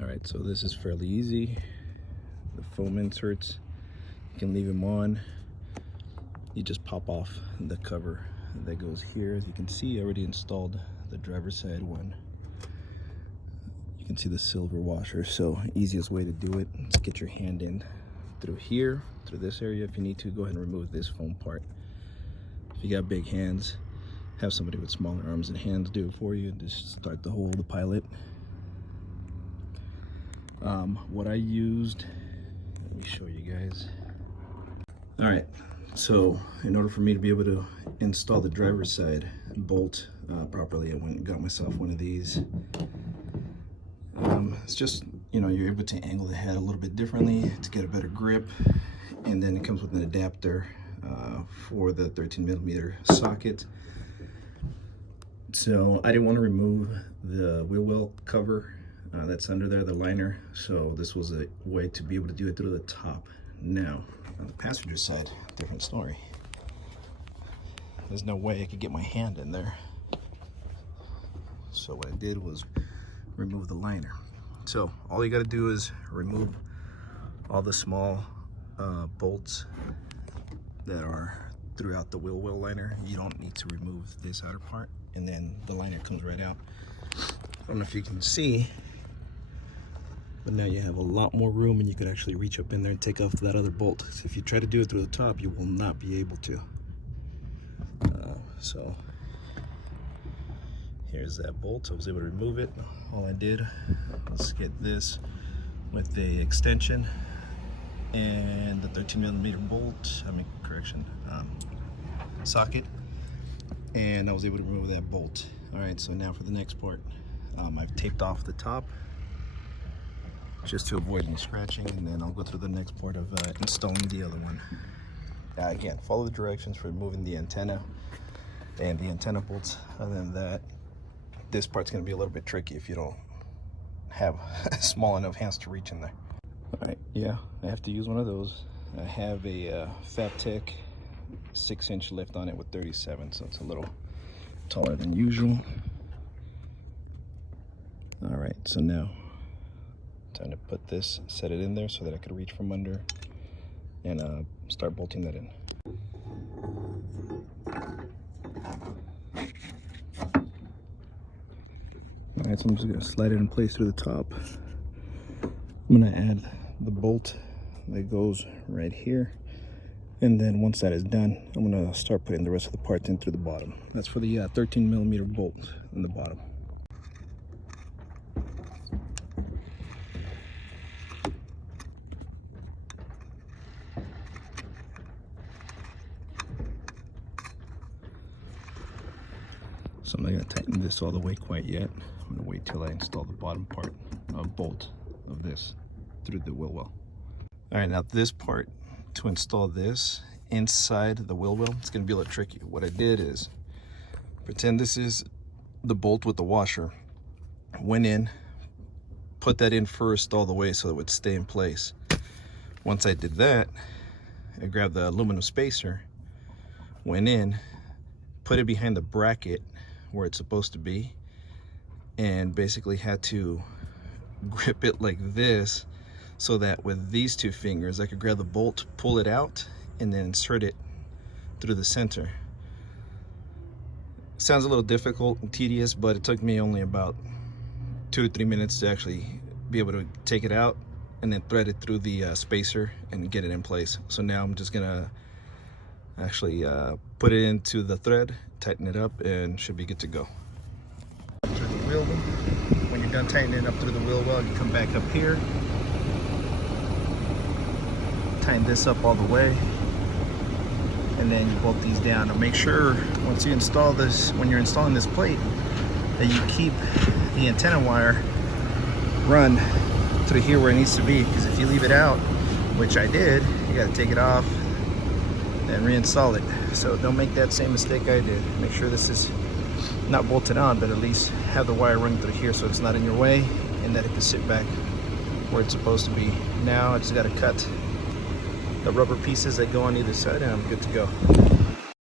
All right, so this is fairly easy. The foam inserts, you can leave them on. You just pop off the cover that goes here. As you can see, I already installed the driver's side one. You can see the silver washer, so easiest way to do it is get your hand in through here, through this area. If you need to, go ahead and remove this foam part. If you got big hands, have somebody with smaller arms and hands do it for you and just start the whole, the pilot. What I used, let me show you guys. All right, so in order for me to be able to install the driver's side bolt properly, I went and got myself one of these. It's just, you know, you're able to angle the head a little bit differently to get a better grip, and then it comes with an adapter for the 13mm socket. So I didn't want to remove the wheel well cover that's under there, the liner, so this was a way to be able to do it through the top. Now on the passenger side, different story. There's no way I could get my hand in there, so what I did was remove the liner. So all you got to do is remove all the small bolts that are throughout the wheel well liner. You don't need to remove this outer part, and then the liner comes right out. I don't know if you can see, but now you have a lot more room and you could actually reach up in there and take off that other bolt. So if you try to do it through the top, you will not be able to. So here's that bolt. I was able to remove it. All I did was get this with the extension and the 13mm bolt, socket, and I was able to remove that bolt. All right, so now for the next part, I've taped off the top just to avoid any scratching, and then I'll go through the next part of installing the other one. Again, follow the directions for removing the antenna and the antenna bolts. Other than that, this part's going to be a little bit tricky if you don't have small enough hands to reach in there. All right, yeah, I have to use one of those. I have a Fabtech 6-inch lift on it with 37, so it's a little taller than usual. All right, so now time to put this, set it in there so that I could reach from under and start bolting that in. All right, so I'm just gonna slide it in place through the top. I'm gonna add the bolt that goes right here, and then once that is done, I'm gonna start putting the rest of the parts in through the bottom. That's for the 13mm bolt in the bottom. So I'm not going to tighten this all the way quite yet. I'm going to wait till I install the bottom part of bolt of this through the wheel well. All right, now this part, to install this inside the wheel well, it's going to be a little tricky. What I did is pretend this is the bolt with the washer. Went in, put that in first all the way so it would stay in place. Once I did that, I grabbed the aluminum spacer, went in, put it behind the bracket where it's supposed to be, and basically had to grip it like this so that with these two fingers I could grab the bolt, pull it out, and then insert it through the center. Sounds a little difficult and tedious, but it took me only about 2 to 3 minutes to actually be able to take it out and then thread it through the spacer and get it in place. So now I'm just gonna actually put it into the thread, tighten it up, and should be good to go. Through the wheel well. When you're done tightening it up through the wheel well, you come back up here, tighten this up all the way, and then you bolt these down. And make sure once you install this, when you're installing this plate, that you keep the antenna wire run through here where it needs to be, because if you leave it out, which I did, you got to take it off and reinstall it. So don't make that same mistake I did. Make sure this is not bolted on, but at least have the wire running through here so it's not in your way and that it can sit back where it's supposed to be. Now I just got to cut the rubber pieces that go on either side and I'm good to go.